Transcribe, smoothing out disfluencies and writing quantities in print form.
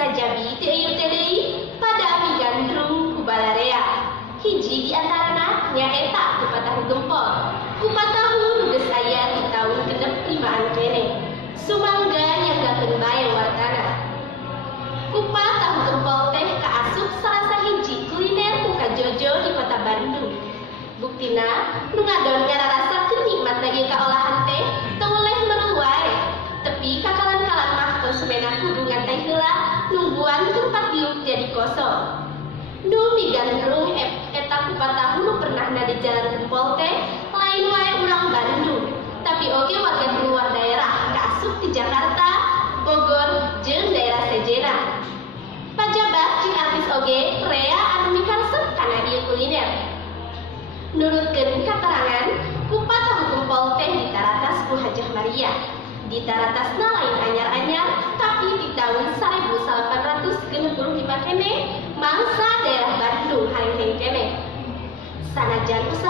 Sajabi teu ieu teh deui pada ami gandrung ku balarea. Hiji di antarana nyaeta Kupatahu Gempol. Kupatahu nu geus aya di taun genep 5an keneh. Sumangga nyagakeun bae wartana. Kupatahu Gempol teh kaasup salah sahiji kuliner nu kajojo di kota Bandung. Buktina nu ngadon ngararasakeun nikmatna ieu kaolahan teh teu oleh meureuh wae. Tepi kakalan-kalan mah konsumenna kudu ngantai heula nungguan tempat diuk jadi kosong. Nu migandrung eta Kupatahu nu pernahna di Jalan Gempol teh lain wae urang Bandung, tapi oge warga di luar daerah kaasup di Jakarta, Bogor, jeung daerah sejenna. Pajabat jeung artis oge rea anu mikaresep kana ieu kuliner. Nurutkeun katerangan, Kupatahu Gempol teh ditaratas ku Hajah Maria. Ditaratasna lain anyar-anyar, tapi di tahun 1865 keneh mangsa daerah Bandung hareng keneh. Sanajan usaha